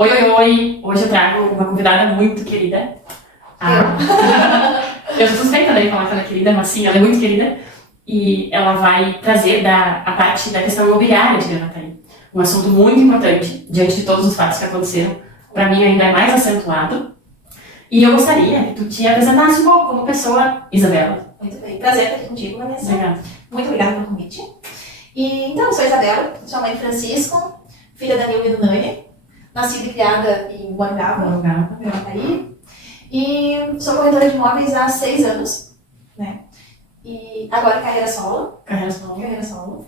Oi, oi, oi! Hoje eu trago uma convidada muito querida. Eu sou suspeita de falar que ela é querida, mas sim, ela é muito querida. E ela vai trazer a parte da questão imobiliária de Gravataí. Um assunto muito importante, diante de todos os fatos que aconteceram. Para mim ainda é mais acentuado. E eu gostaria que tu te apresentasse um pouco como pessoa, Isabela. Muito bem, prazer estar aqui contigo, Vanessa. Obrigada. Muito obrigada pelo convite. Então, eu sou Isabela, sou mãe de Francisco, filha da Nilma e do Nani, nascida e criada em Guarugaba, Gravataí. E sou corretora de imóveis há 6 anos, né? E agora carreira solo. Carreira solo.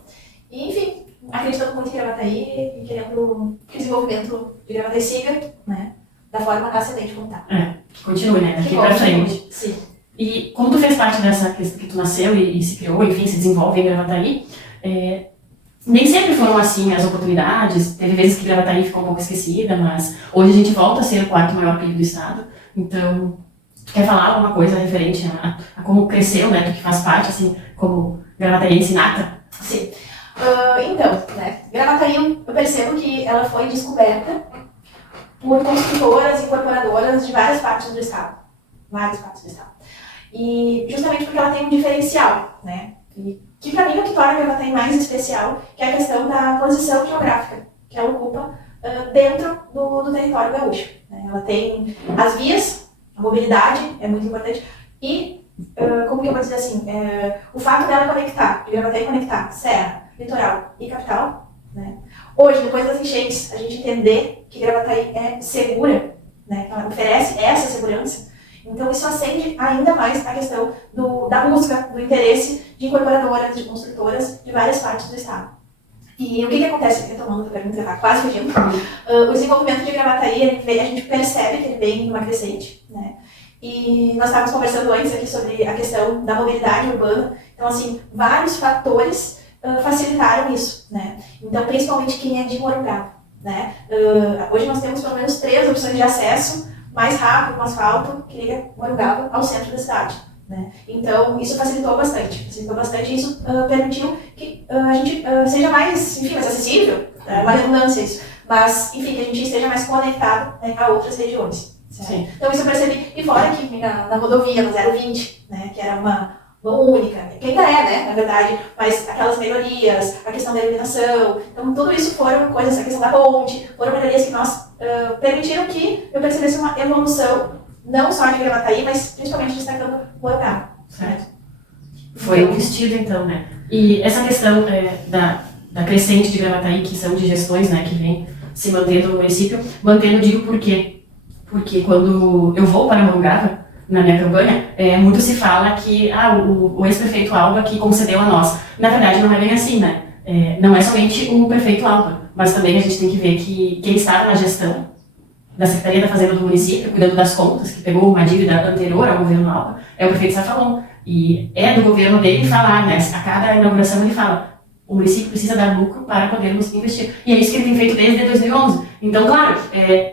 E, enfim, acreditando muito em Gravataí e querendo que o desenvolvimento de Gravataí siga, né? Da forma ascendente como tá. Que continue, né? Daqui pra frente. Sim. E como tu fez parte dessa questão que tu nasceu e se criou, enfim, se desenvolve em Gravataí, nem sempre foram assim as oportunidades. Teve vezes que Gravataí ficou um pouco esquecida, mas hoje a gente volta a ser o 4º maior PIB do estado. Então, tu quer falar alguma coisa referente a como cresceu, né? Tu que faz parte, assim, como Gravataíense nata? Sim. Então, né? Gravataí, eu percebo que ela foi descoberta por construtoras e incorporadoras de várias partes do estado. E justamente porque ela tem um diferencial, né? E que para mim é o que torna a Gravataí mais especial, que é a questão da posição geográfica que ela ocupa dentro do território gaúcho, né? Ela tem as vias, a mobilidade é muito importante e, como que eu vou dizer assim, o fato dela conectar, de Gravataí conectar serra, litoral e capital, né? Hoje, depois das enchentes, a gente entender que Gravataí é segura, né? Ela oferece essa segurança. Então, isso acende ainda mais a questão da busca, do interesse de incorporadoras, de construtoras de várias partes do estado. E o que acontece, retomando a pergunta que está quase fugindo, o desenvolvimento de Gravataí, a gente percebe que ele vem numa crescente, né? E nós estávamos conversando antes aqui sobre a questão da mobilidade urbana. Então, assim, vários fatores facilitaram isso, né? Então, principalmente quem é de Morungaba, né? Hoje nós temos pelo menos 3 opções de acesso mais rápido, com asfalto, que liga Morungaba ao centro da cidade, né? Então, isso facilitou bastante e isso permitiu que a gente seja mais, enfim, mais acessível, uma redundância isso, mas, enfim, que a gente esteja mais conectado, né, a outras regiões. Sim. Então, isso eu percebi, e fora aqui na rodovia, no 020, né, que era uma única, que ainda é, né, na verdade, mas aquelas melhorias, a questão da iluminação, então tudo isso foram coisas, a questão da ponte, foram melhorias que nós permitiram que eu percebesse uma evolução, não só de Gravataí, mas principalmente destacando Morungaba. Certo. Foi investido então, né? E essa questão da crescente de Gravataí, que são de gestões, né, que vem se mantendo no município, digo por quê? Porque quando eu vou para Morungaba, na minha campanha, muito se fala que o ex-prefeito Alba que concedeu a nós. Na verdade, não é bem assim, né? Não é somente o prefeito Alba, mas também a gente tem que ver que quem estava na gestão da Secretaria da Fazenda do município, cuidando das contas, que pegou uma dívida anterior ao governo Alba, é o prefeito Safalon. E é do governo dele falar, né? A cada inauguração ele fala: o município precisa dar lucro para podermos investir. E é isso que ele tem feito desde 2011. Então, claro,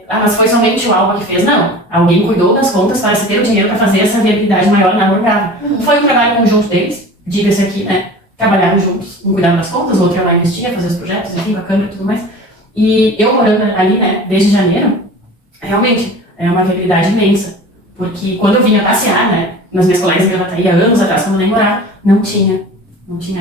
mas foi somente o Alba que fez? Não. Alguém cuidou das contas para se ter o dinheiro para fazer essa viabilidade maior na Morungaba. Foi um trabalho conjunto deles, diga-se aqui, né? Trabalharam juntos, um cuidava das contas, o outro ia lá investir, fazer os projetos, enfim, com a câmera e tudo mais. E eu morando ali, né, desde janeiro, realmente é uma viabilidade imensa. Porque quando eu vinha passear, né, nas minhas colegas de Gravataí, há anos atrás, quando eu nem morava, não tinha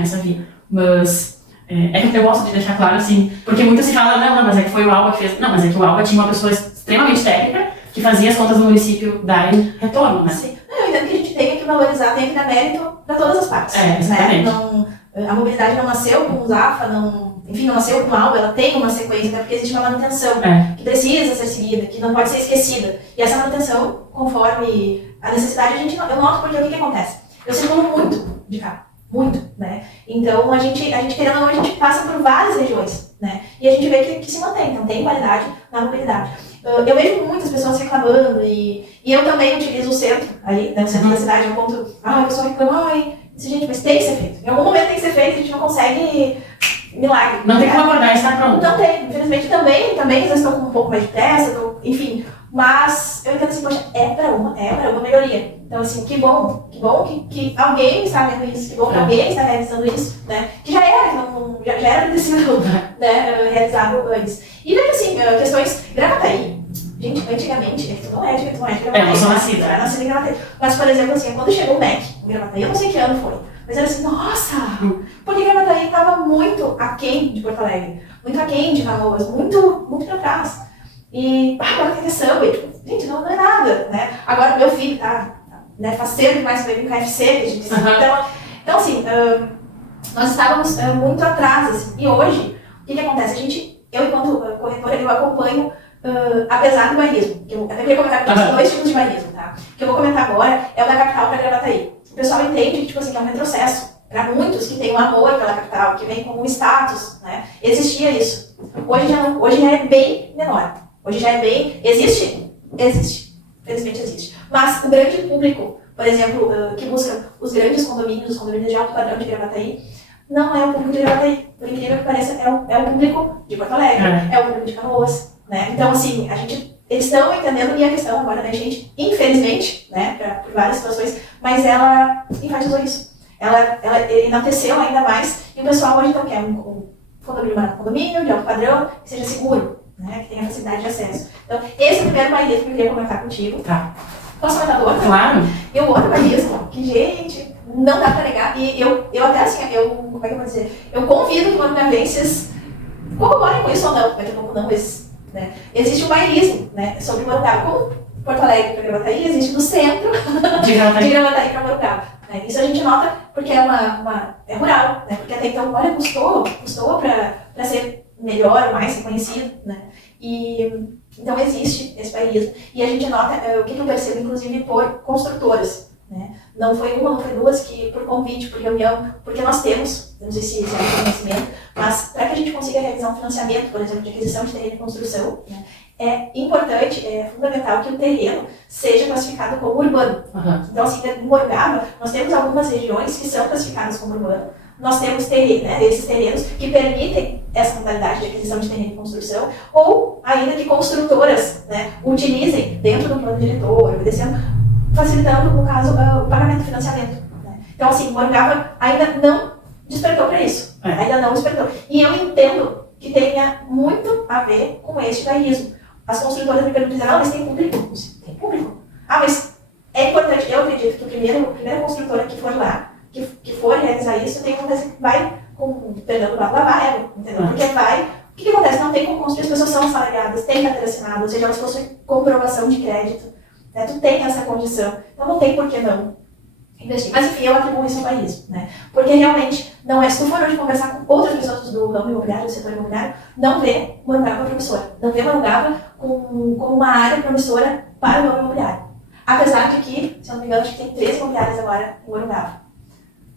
essa via. Mas que eu gosto de deixar claro assim, porque muito se fala, não, mas é que foi o Alba que fez. Não, mas é que o Alba tinha uma pessoa extremamente técnica que fazia as contas do município darem retorno, né? Sim. Eu entendo que a gente tem que valorizar, tem que dar mérito para todas as partes. Exatamente. Né? A mobilidade não nasceu com o Zafa, não nasceu com o Alba, ela tem uma sequência, né? Porque existe uma manutenção que precisa ser seguida, que não pode ser esquecida. E essa manutenção, conforme a necessidade, eu noto porque o que acontece? Eu circulo muito de carro. Muito, né? Então, a gente querendo ou não, a gente passa por várias regiões, né? E a gente vê que se mantém, então tem qualidade na mobilidade. Eu vejo muitas pessoas reclamando e eu também utilizo o centro, ali, né, o centro da cidade, ao ponto, a pessoa reclama, gente, mas tem que ser feito. Em algum momento tem que ser feito, a gente não consegue milagre. Não tem como acordar e estar pronto. Não tem, infelizmente também às vezes estou com um pouco mais de pressa, enfim, mas eu entendo assim, poxa, é para uma melhoria. Então, assim, que bom que alguém está vendo isso, que bom que alguém está realizando isso, né? Que já era, já era sido, né, realizado antes. E veja assim, questões Gravataí, antigamente, tu não é de Gravataí. Eu não sou nascida. Eu era nascida em Gravataí. Mas, por exemplo, assim, quando chegou o MEC em Gravataí, eu não sei que ano foi, mas era assim, nossa! Porque Gravataí estava muito aquém de Porto Alegre, muito aquém de Canoas, muito pra trás. E agora tem questão, e tipo, gente, não é nada, né? Agora meu filho né, faceiro demais para ir no KFC, que a gente então assim, nós estávamos muito atrás, assim, e hoje, o que acontece? Eu enquanto corretora, eu acompanho, apesar do bairrismo, que eu até queria comentar com vocês dois tipos de bairrismo, tá? O que eu vou comentar agora é o da capital para Gravataí. O pessoal entende que, tipo assim, é um retrocesso. Para muitos que têm um amor pela capital, que vem com um status, né? Existia isso. Hoje já é bem menor. Hoje já é bem... Existe? Existe. Felizmente existe. Mas o grande público, por exemplo, que busca os grandes condomínios, os condomínios de alto padrão de Gravataí, não é o público de Gravataí. Por incrível que pareça, é o público de Porto Alegre, é o público de Canoas, né? Então, assim, eles estão entendendo, e a questão agora da gente, infelizmente, né, por várias situações, mas ela enfatizou isso. Ela enalteceu ainda mais, e o pessoal hoje então quer um condomínio de alto padrão, que seja seguro, né, que tenha facilidade de acesso. Então, esse é o primeiro bairrismo que eu queria comentar contigo. Tá. Posso comentar do outro? Claro. E o outro bairrismo, que, gente, não dá pra negar, e eu até assim, como é que eu vou dizer? Eu convido que manugavenses corroborem com isso ou não, daqui a pouco não, mas, né, existe um bairrismo, né, sobre Morungaba, como Porto Alegre para Gravataí, existe do centro de Gravataí para Morungaba. Né? Isso a gente nota porque é rural, né? Porque até então, olha, custou para ser melhor, mais reconhecido, né? E então existe esse bairrismo. E a gente nota, o que eu percebo, inclusive, por construtoras, né? Não foi uma, não foi duas, que por convite, por reunião, porque nós temos, não sei se é conhecimento, mas para que a gente consiga realizar um financiamento, por exemplo, de aquisição de terreno e construção, né? É importante, é fundamental que o terreno seja classificado como urbano. Então, assim, em Morungaba, nós temos algumas regiões que são classificadas como urbano. Nós temos esses terrenos que permitem essa modalidade de aquisição de terreno e construção, ou ainda que construtoras, né, utilizem dentro do plano diretor, obedecendo, facilitando, no caso, o pagamento do financiamento. Né? Então, assim, Morungaba ainda não despertou para isso. Ainda não despertou. E eu entendo que tenha muito a ver com este bairrismo. As construtoras me perguntam, mas tem público? Tem público. Mas é importante, eu acredito que a primeira construtora que for lá, que for realizar isso, vai com, perdão, lavar ela, entendeu? Porque vai, o que acontece? Não tem como construir, as pessoas são assalariadas, têm carteira assinada, ou seja, elas possuem comprovação de crédito, né? Tu tem essa condição, então não tem por que não investir. Mas enfim, eu atribuo isso ao bairrismo, né? Porque realmente, não é, se tu for hoje conversar com outras pessoas do ramo imobiliário, do setor imobiliário, não vê Morungaba promissora. Não vê Morungaba como uma área promissora para o ramo imobiliário. Apesar de que, se eu não me engano, acho que tem 13 imobiliárias agora em Morungaba.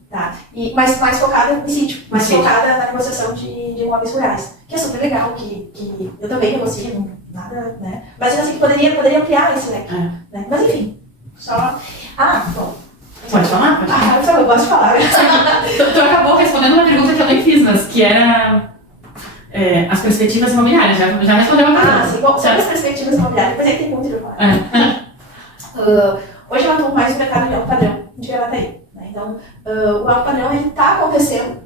Tá? Mas mais focada em sítio, mais focada na negociação de imóveis rurais. Que é super legal, que eu também negocio, nada, né? Mas assim, que poderia ampliar esse leque. Né? Mas enfim, só... bom. Pode falar? Por favor, eu gosto de falar. Tu acabou respondendo uma pergunta que eu nem fiz, mas que era as perspectivas imobiliárias. Já respondeu a pergunta. Sim. Bom, sobre as perspectivas imobiliárias, depois tem muito de falar. Hoje eu atuo mais no mercado de alto padrão de Gravataí. Né? Então, o alto padrão está acontecendo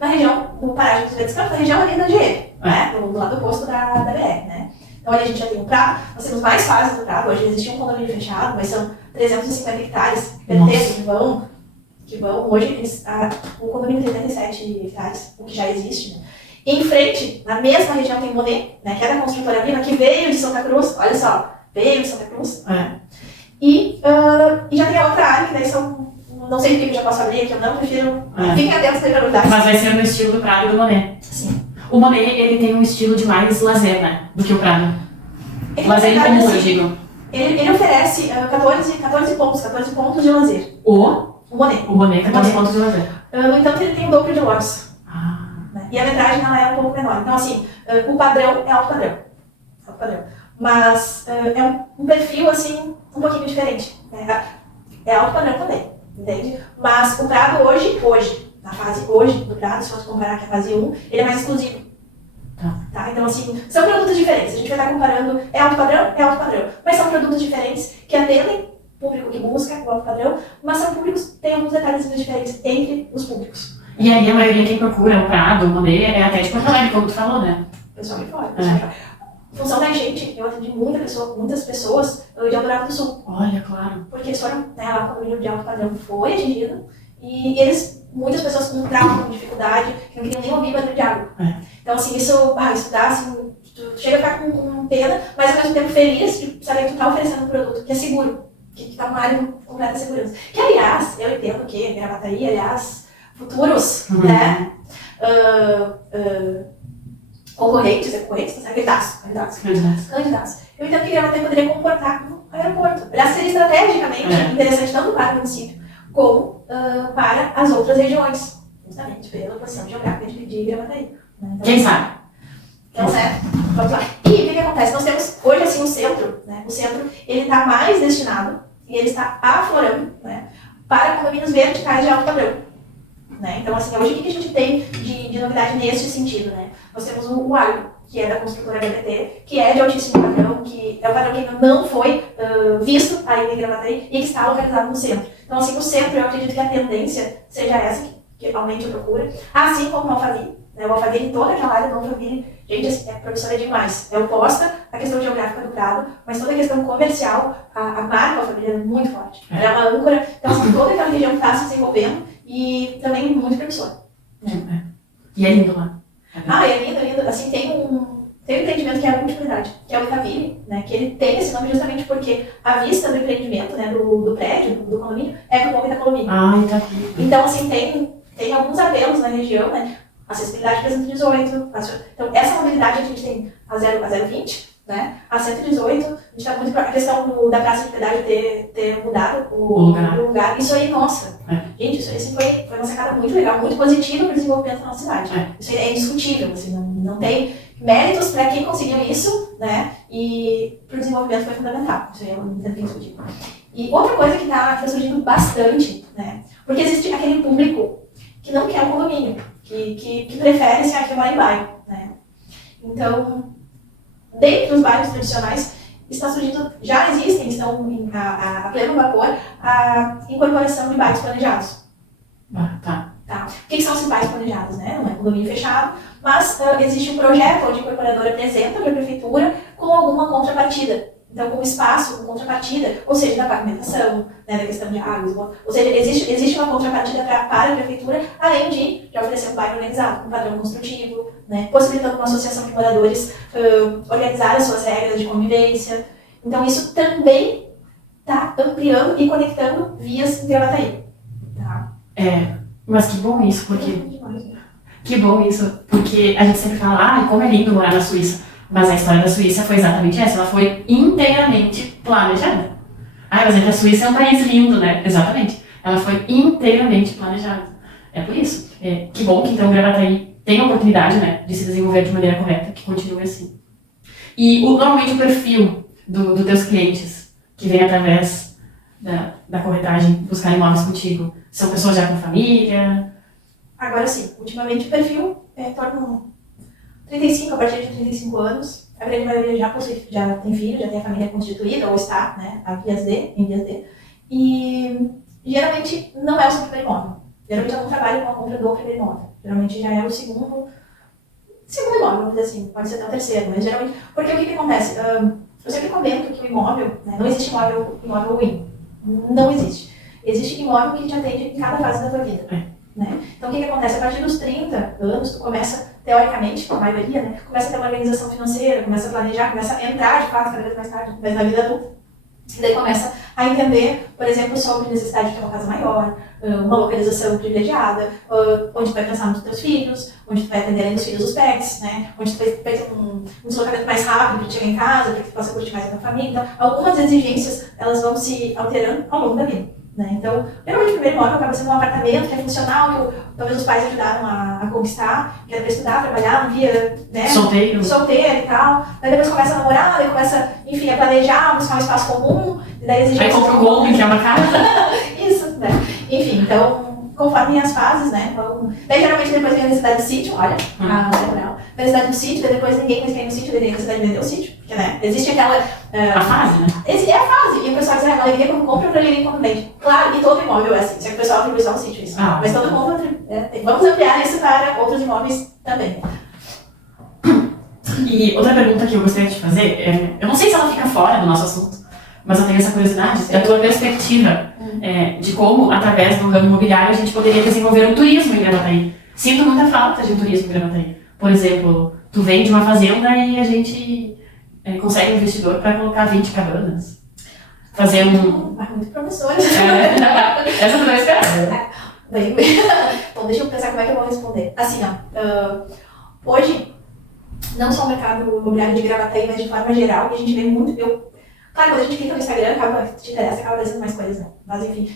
na região do Paraje dos Verdes Campos, na região ali da GE, né? Do lado oposto da BR. Né? Então, ali a gente já tem um prado, nós temos mais fases do prado. Hoje existe um condomínio fechado, mas são 350 hectares que vão hoje, o condomínio tem 37 hectares, o que já existe. Né? E em frente, na mesma região, tem o Monet, né, que é da construtora Viva, que veio de Santa Cruz, olha só, veio de Santa Cruz. E já tem a outra área, que daí são, não sei o que eu já posso abrir aqui, eu não prefiro, fiquem atentos para perguntar. Mas vai ser no estilo do Prado e do Monet. Sim. O Monet, ele tem um estilo de mais lazer, né, do que o Prado. Lazer comum, eu digo. Ele oferece 14 pontos de lazer. O Monet. O Monet, 14 pontos de lazer. No entanto, ele tem o dobro de lotes. Né? E a metragem ela é um pouco menor. Então, assim, o padrão é alto padrão. Mas é um perfil, assim, um pouquinho diferente. Né? É alto padrão também, entende? Mas o Prado hoje, na fase hoje do Prado, se fosse comparar com a fase 1, ele é mais exclusivo. Tá? Então, assim, são produtos diferentes. A gente vai estar comparando, é alto padrão. Mas são produtos diferentes que atendem o público que busca o alto padrão, mas são públicos, tem alguns detalhes diferentes entre os públicos. E aí a maioria quem procura o Prado, o Monet, é até de Porto Alegre, como tu falou, né? Pessoal de fora. Em função da enchente, eu atendi muitas pessoas de Eldorado do Sul. Olha, claro. Porque eles foram, né, lá com o nível de alto padrão foi atingido. E eles, muitas pessoas com trauma, com dificuldade, que não queriam nem ouvir barulho de água. Então, assim, isso dá, assim, tu chega a ficar com pena, mas ao mesmo tempo feliz de saber que tu tá oferecendo um produto que é seguro, que tá numa área de completa segurança. Que, aliás, eu entendo que Gravataí, aliás, futuros, né, concorrentes, candidatos. Eu entendo que Gravataí poderia comportar como aeroporto. Aliás, seria estrategicamente interessante tanto para o município como para as outras regiões, justamente pela posição geográfica de Gravataí. Né? Então, quem sabe? Então, vamos lá. E o que acontece? Nós temos hoje, assim, o centro, né? O centro, ele está mais destinado, e ele está aflorando, né, para condomínios verticais de alto padrão. Né? Então, assim, hoje o que a gente tem de novidade nesse sentido? Né? Nós temos o Argo, que é da construtora HBT, que é de altíssimo padrão, que é um padrão que ainda não foi visto ainda em Gravataí e que está localizado no centro. Então, assim, no centro eu acredito que a tendência seja essa, que aumente a procura, assim como o Alphaville. Né? O Alphaville, toda aquela área do Alphaville, gente, assim, é promissora demais. É oposta à questão geográfica do Prado, mas toda a questão comercial, a marca Alphaville é muito forte. Ela é uma âncora, então, assim, toda aquela região está se desenvolvendo e também muito promissora. E é lindo lá. É lindo. Assim, tem um empreendimento que é a multiplicidade, que é o Itaville, né, que ele tem esse nome justamente porque a vista do empreendimento, né, do prédio, do condomínio, é pro Morro Itacolomi. Itaville. Então, assim, tem alguns apelos na região, né, acessibilidade para 118. Então, essa mobilidade a gente tem a 020, né, a 118, a gente está muito a questão da Praça de Piedade ter mudado o lugar. Isso aí, nossa, gente, isso aí assim, foi uma sacada muito legal, muito positiva para o desenvolvimento da nossa cidade. Isso aí é indiscutível, assim, não tem méritos para quem conseguiu isso, né, e para o desenvolvimento foi fundamental. Isso aí é indiscutível. E outra coisa que está surgindo bastante, né, porque existe aquele público que não quer um condomínio, que prefere assim, aqui morar em bairro, né. Então, dentro dos bairros tradicionais, está surgindo, já existem, estão a pleno vapor, a incorporação de bairros planejados. Tá. O que são esses bairros planejados? Né? Não é condomínio fechado, mas existe um projeto onde a incorporadora apresenta para a prefeitura com alguma contrapartida. Então, com espaço, com contrapartida, ou seja, da pavimentação, né, da questão de água, ou seja, existe uma contrapartida para a prefeitura, além de oferecer um bairro organizado, com um padrão construtivo, né, possibilitando uma associação de moradores organizar as suas regras de convivência. Então, isso também está ampliando e conectando vias em Gravataí. Tá? Mas que bom isso, porque... Que bom isso, porque a gente sempre fala, como é lindo morar na Suíça. Mas a história da Suíça foi exatamente essa, ela foi inteiramente planejada. Mas é que a Suíça é um país lindo, né? Exatamente. Ela foi inteiramente planejada. É por isso. Que bom que então o Gravataí tem a oportunidade, né, de se desenvolver de maneira correta, que continue assim. E normalmente o perfil dos teus clientes, que vem através da corretagem buscar imóveis contigo, são pessoas já com família? Agora sim, ultimamente o perfil torna 35, a partir de 35 anos, a grande maioria já tem filho, já tem a família constituída, ou está, né, em vias de. E geralmente não é o seu primeiro imóvel. Geralmente eu não trabalho com a compra do primeiro imóvel. Geralmente já é o segundo imóvel, vamos dizer assim, pode ser até o terceiro, mas geralmente... Porque o que acontece? Eu sempre comento que o imóvel, né, não existe imóvel ruim. Não existe. Existe imóvel que te atende em cada fase da tua vida. Né? Então o que acontece? A partir dos 30 anos, tu começa, teoricamente, a maioria, né, começa a ter uma organização financeira, começa a planejar, começa a entrar de fato cada vez mais tarde, mas na vida adulta. E daí começa a entender, por exemplo, sobre necessidade de ter uma casa maior, uma localização privilegiada, onde tu vai pensar nos teus filhos, onde tu vai atender além dos filhos os pets, né? Onde tu vai ter um deslocamento mais rápido para chegar em casa, para que tu possa curtir mais a tua família. Então, algumas exigências, elas vão se alterando ao longo da vida. Né? Então, geralmente o primeiro imóvel acaba sendo um apartamento que é funcional, que talvez os pais ajudaram a conquistar, que era para estudar, trabalhar, não via, né? Solteiro e tal. Daí depois começa a namorar, daí começa, enfim, a planejar, buscar um espaço comum. Aí compra o Golden, que é uma casa. Isso, né? Enfim, então, conforme as fases, né? Daí geralmente depois vem a necessidade do sítio, olha, a necessidade do sítio, daí depois ninguém mais quer ir no sítio, daí tem a necessidade de vender o sítio. Porque, né? Existe aquela... a fase, né? É a fase. E o pessoal diz, uma alegria quando compra, outra alegria quando vende. Claro, e todo imóvel é assim. Só que o pessoal atribui só um sítio isso. Mas todo mundo... Vamos ampliar isso para outros imóveis também. E outra pergunta que eu gostaria de fazer é, eu não sei se ela fica fora do nosso assunto, mas eu tenho essa curiosidade, da tua perspectiva de como, através do ramo imobiliário, a gente poderia desenvolver um turismo em Gravataí. Sinto muita falta de um turismo em Gravataí. Por exemplo, tu vem de uma fazenda e a gente consegue um investidor para colocar 20 cabanas. Fazer um... Muito promissor. Essa tu vai esperar. Bem, bom, deixa eu pensar como é que eu vou responder. Assim, hoje, não só o mercado imobiliário de Gravataí, mas de forma geral, a gente vê muito... Claro, quando a gente clica no Instagram, te interessa, acaba aparecendo mais coisas, né? Mas enfim,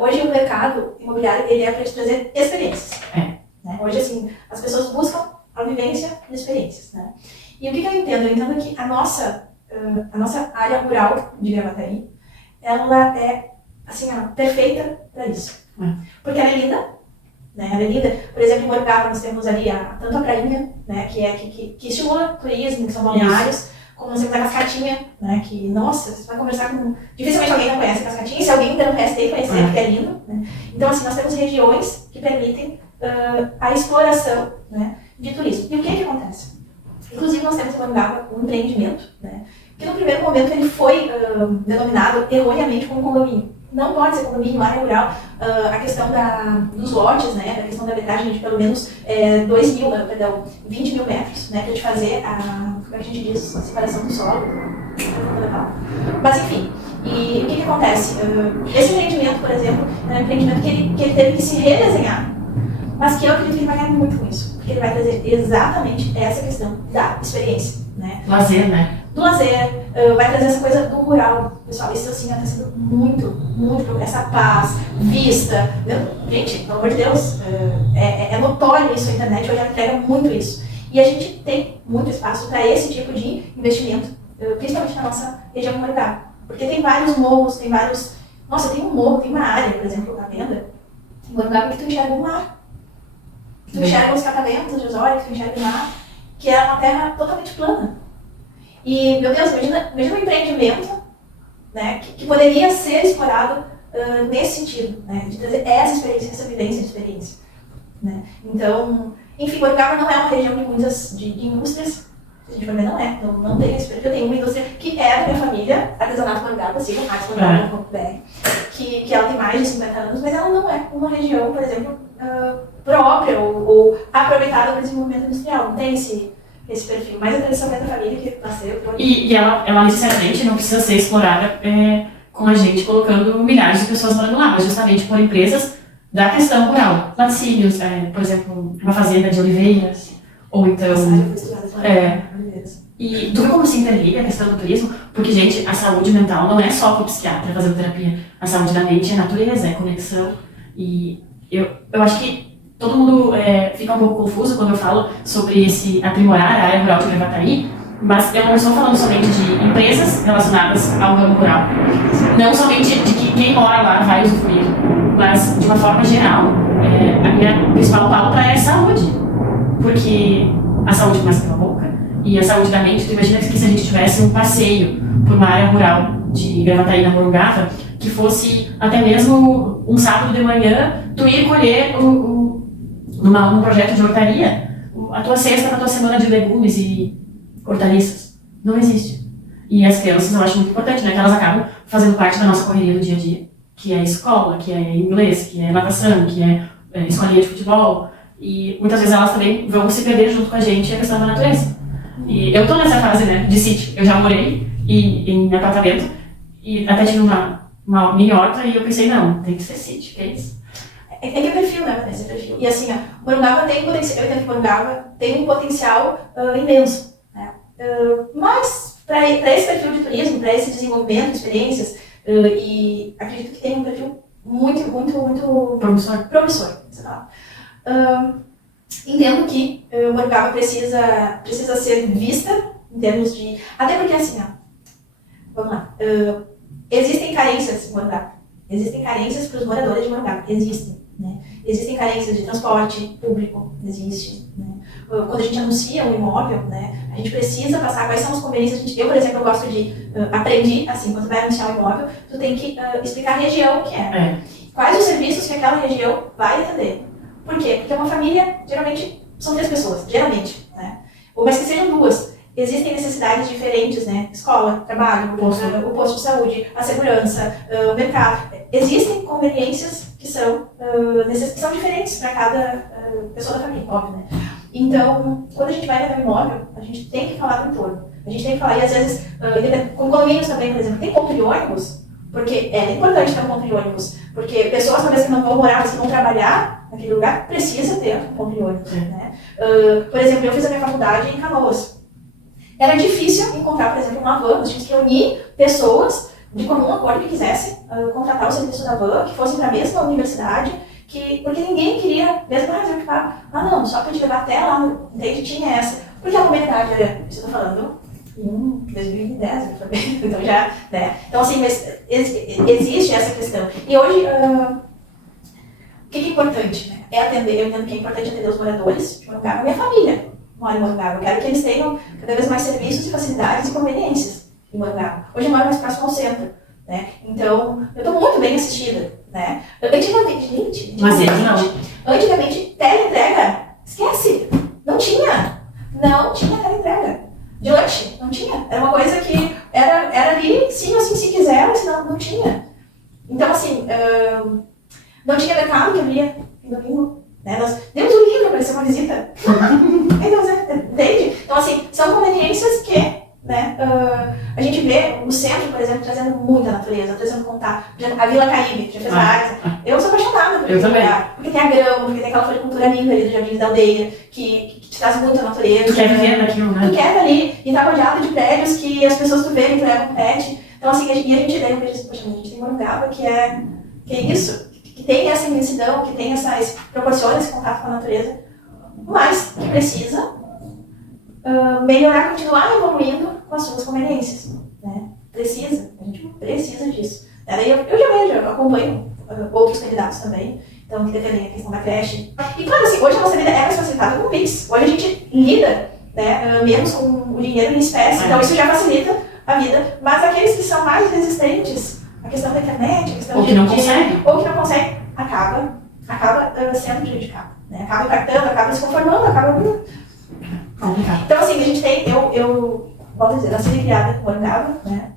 hoje o mercado imobiliário, ele é para te trazer experiências. Né? Hoje, assim, as pessoas buscam a vivência de experiências, né? E o que eu entendo? Eu entendo que a nossa área rural de Gravataí, ela é, assim, perfeita para isso. Porque ela é linda, né? Ela é linda. Por exemplo, em Morungaba nós temos ali tanto a prainha, né? Que estimula turismo, que são balneários, como nós temos a Cascatinha, né? Que, nossa, você vai conversar com... Dificilmente alguém não conhece a Cascatinha, e se alguém ainda não conhece, tem que conhecer, porque é lindo, né? Então, assim, nós temos regiões que permitem a exploração, né, de turismo. E o que acontece? Inclusive, nós temos em Morungaba um empreendimento, né? Que no primeiro momento ele foi denominado erroneamente como condomínio. Não pode ser condomínio, área rural. A questão dos lotes, né, a questão da metragem de pelo menos 20 mil metros, né, para te fazer como é que a gente diz, a separação do solo. Mas enfim, e o que acontece? Esse empreendimento, por exemplo, é um empreendimento que ele teve que se redesenhar, mas que eu acredito que ele vai ganhar muito com isso, porque ele vai trazer exatamente essa questão da experiência, né? Lazer, né? Do lazer, vai trazer essa coisa do rural. Pessoal, isso assim está sendo muito, essa paz, vista. Gente, pelo amor de Deus, é notório isso, a internet hoje entrega muito isso. E a gente tem muito espaço para esse tipo de investimento, principalmente na nossa região Morungaba. Porque tem vários morros, tem vários... Nossa, tem um morro, tem uma área, por exemplo, à venda, em Morungaba, que tu enxerga o mar. Que tu enxerga os catamentos de Osório, que tu enxerga o mar, que é uma terra totalmente plana. E, meu Deus, imagina um empreendimento, né, que poderia ser explorado nesse sentido, né, de trazer essa experiência, essa vivência de experiência. Né. Então, enfim, Morungaba não é uma região de muitas de indústrias, se a gente for ver, não é. Não tem esse perfil. Eu tenho uma indústria que é da minha família, Artesanato Morungaba, sigam artesanato.br, que ela tem mais de 50 anos, mas ela não é uma região, por exemplo, própria ou aproveitada para o desenvolvimento industrial. Não tem esse perfil, mas a tradição da família que nasceu. E ela necessariamente não precisa ser explorada com a gente colocando milhares de pessoas morando lá, mas justamente por empresas da questão rural. Laticínios, por exemplo, uma fazenda de oliveiras, ou então... E tu vê como se interliga a questão do turismo? Porque, gente, a saúde mental não é só com o psiquiatra fazendo terapia. A saúde da mente é natureza, é conexão. E eu acho que todo mundo fica um pouco confuso quando eu falo sobre esse aprimorar a área rural de Gravataí, mas eu não estou falando somente de empresas relacionadas ao ramo rural. Não somente de que quem mora lá vai usufruir, mas de uma forma geral, a minha principal pauta é saúde. Porque a saúde começa pela boca e a saúde da mente, tu imagina que se a gente tivesse um passeio por uma área rural de Gravataí na Morungaba, que fosse até mesmo um sábado de manhã, tu ir colher num projeto de hortaria a tua cesta para a tua semana de legumes e hortaliças. Não existe. E as crianças eu acho muito importante, né? Que elas acabam fazendo parte da nossa correria do dia a dia, que é escola, que é inglês, que é natação, que é escolinha de futebol. E muitas vezes elas também vão se perder junto com a gente a questão da natureza. E eu tô nessa fase, né, de sítio. Eu já morei em apartamento e até tive uma mini horta e eu pensei, não, tem que ser sítio, que é isso? É que é perfil, né, Vanessa? É perfil. E assim, Morungaba tem potencial, eu entendo que Morungaba tem um potencial imenso, né? Mas para esse perfil de turismo, para esse desenvolvimento de experiências, e acredito que tem um perfil muito promissor. Entendo que Morungaba precisa ser vista em termos de... Até porque assim, vamos lá, existem carências em Morungaba, existem carências para os moradores de Morungaba, existem. Né? Existem carências de transporte público, existe. Né? Quando a gente anuncia um imóvel, né, a gente precisa passar quais são as conveniências. Eu, por exemplo, eu gosto de aprendi, assim, quando vai anunciar um imóvel, tu tem que explicar a região que é. Quais os serviços que aquela região vai atender. Por quê? Porque uma família, geralmente, são 3 pessoas, geralmente. Né? Ou mas que sejam 2. existem necessidades diferentes, né? Escola, trabalho, o posto de saúde, a segurança, o mercado. Existem conveniências que são diferentes para cada pessoa da família, óbvio, né? Então, quando a gente vai pegar um imóvel, a gente tem que falar do entorno. A gente tem que falar, e às vezes, com condomínios também, por exemplo, tem ponto de ônibus, porque é importante ter um ponto de ônibus, porque pessoas, talvez, que não vão morar, mas que vão trabalhar naquele lugar, precisa ter um ponto de ônibus, né? Por exemplo, eu fiz a minha faculdade em Canoas. Era difícil encontrar, por exemplo, uma van, nós tínhamos que reunir pessoas de comum acordo que quisessem contratar o serviço da van, que fossem para a mesma universidade, porque ninguém queria, mesmo no Brasil, não, só para te levar até lá, entende? Tinha essa. Porque a mobilidade, isso eu estou falando em 2010, então já, né? Então, assim, mas existe essa questão. E hoje, o que é importante, né? É atender, eu entendo que é importante atender os moradores de Morungaba, a minha família mora em Morungaba. Eu quero que eles tenham cada vez mais serviços e facilidades e conveniências em Morungaba. Hoje eu moro mais próximo ao centro, né? Então, eu estou muito bem assistida, né? Antigamente, teleentrega, esquece, não tinha teleentrega de lanche, não tinha. Era uma coisa que era ali, sim, assim, se quiser, senão não tinha. Então, assim, não tinha mercado que abria no domingo, né? Nós demos um livro para ser uma visita. Então, entende? Então, assim, são conveniências que, né, a gente vê no centro, por exemplo, trazendo muita natureza, trazendo contato. Por exemplo, a Vila Caribe, que já fez várias. Eu sou apaixonada por esse lugar. Porque tem a grama, porque tem aquela floricultura linda ali do Jardim da Aldeia, que te traz muita natureza. Tu quer viver naquilo, né? Tu quer ali, e tá rodeado de prédios que as pessoas tu vê e tu leva um pet. Então, assim, e a gente vê, poxa, a gente tem Morungaba que é isso, que tem essa imensidão, que tem proporciona esse contato com a natureza, mas que precisa melhorar, continuar evoluindo com as suas conveniências, né? A gente precisa disso. Daí eu já vejo, eu acompanho outros candidatos também, então que defendem a questão da creche. E claro, assim, hoje a nossa vida é mais facilitada com o Pix. Hoje a gente lida, né, menos com o dinheiro em espécie, então isso já facilita a vida, mas aqueles que são mais resistentes à questão da internet, à questão ou que não consegue, acaba sendo prejudicado, né? Acaba impactando, acaba se conformando, acaba complicado. Então, assim, a gente tem, eu posso dizer, nasci e criada em Morungaba, né?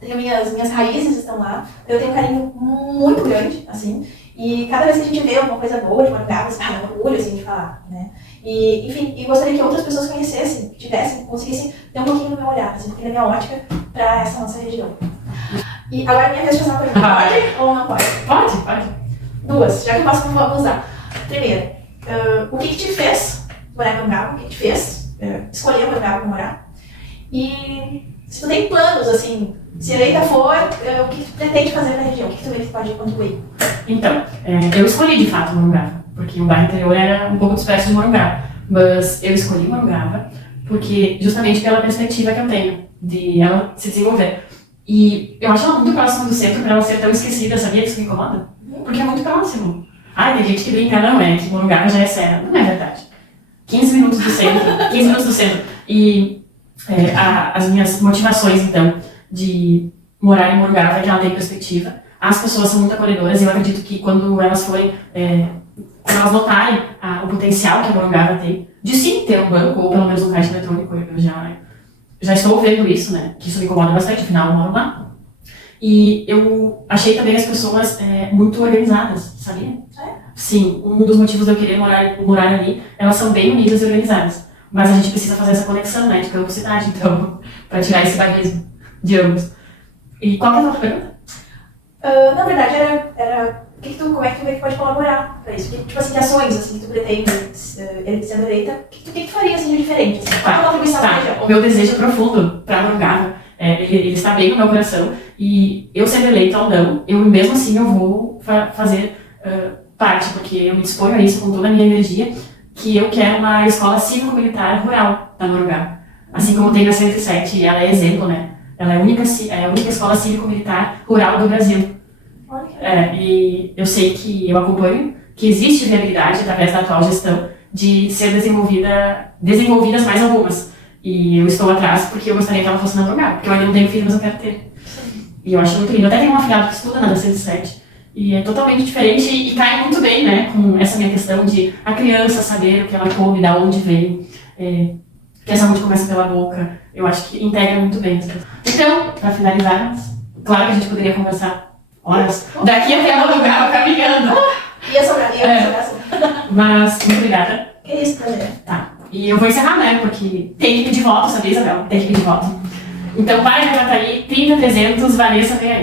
Tenho minhas raízes estão lá, eu tenho um carinho muito grande, assim, e cada vez que a gente vê alguma coisa boa de Morungaba, dá um orgulho, assim, de falar, né? E, enfim, e gostaria que outras pessoas conhecessem, conseguissem ter um pouquinho do meu olhar, assim, um pouquinho da minha ótica para essa nossa região. E agora minha vez de fazer uma pergunta, pode ou não pode? Pode. Duas, já que eu posso abusar. Primeiro, o que te fez morar em Morungaba? O que te fez escolher Morungaba para morar? E se tu tem planos, assim, se eleita for, o que tu pretende fazer na região? O que tu vê que pode contribuir? Então, eu escolhi de fato Morungaba, porque o bairro interior era um pouco disperso de Morungaba, mas eu escolhi Morungaba porque justamente pela perspectiva que eu tenho de ela se desenvolver. E eu acho ela muito próxima do centro para ela ser tão esquecida, sabia? Isso me incomoda? Porque é muito próximo. Tem gente que brinca, não, que Morungaba já é serra. Não é verdade. 15 minutos do centro. E as minhas motivações, então, de morar em Morungaba é que ela tem perspectiva. As pessoas são muito acolhedoras e eu acredito que quando elas forem, quando elas notarem o potencial que a Morungaba tem, de sim ter um banco ou pelo menos um caixa eletrônico, eu já estou vendo isso, né? Que isso me incomoda bastante, afinal eu moro lá. E eu achei também as pessoas muito organizadas, sabia? Sim, um dos motivos de eu querer morar ali, elas são bem unidas e organizadas. Mas a gente precisa fazer essa conexão, né, de campo-cidade, então, para tirar esse bairrismo de ambos. E qual que é a tua pergunta? Na verdade, era como é que tu vê que pode colaborar para isso? Tipo assim, de ações, assim, que tu pretende, sendo eleita, o que tu faria, assim, de diferente? Assim, qual é a contribuição para a região? O meu desejo profundo para Morungaba, ele está bem no meu coração, e eu sendo eleita ou não, mesmo assim eu vou fazer parte, porque eu me disponho a isso com toda a minha energia, que eu quero uma escola cívico-militar rural da Morungaba. Assim como tem na 107, e ela é exemplo, né? Ela é a única escola cívico-militar rural do Brasil. E eu sei que eu acompanho que existe viabilidade, através da atual gestão, de ser desenvolvidas mais algumas. E eu estou atrás porque eu gostaria que ela fosse na Morungaba, porque eu ainda não tenho filho, mas eu quero ter. E eu acho muito lindo. Eu até tenho uma afilhada que estuda na 107. E é totalmente diferente e cai muito bem, né, com essa minha questão de a criança saber o que ela come, de onde veio. que a saúde começa pela boca. Eu acho que integra muito bem. Então, para finalizarmos, claro que a gente poderia conversar horas. Daqui até o lugar, caminhando. Ia sobrar assunto. Mas, muito obrigada. Que isso, prazer. Tá. E eu vou encerrar, né? Porque tem que pedir voto, sabia, Isabel? Tem que pedir voto. Então, para Gravataí, 30-300, Vanessa vem aí.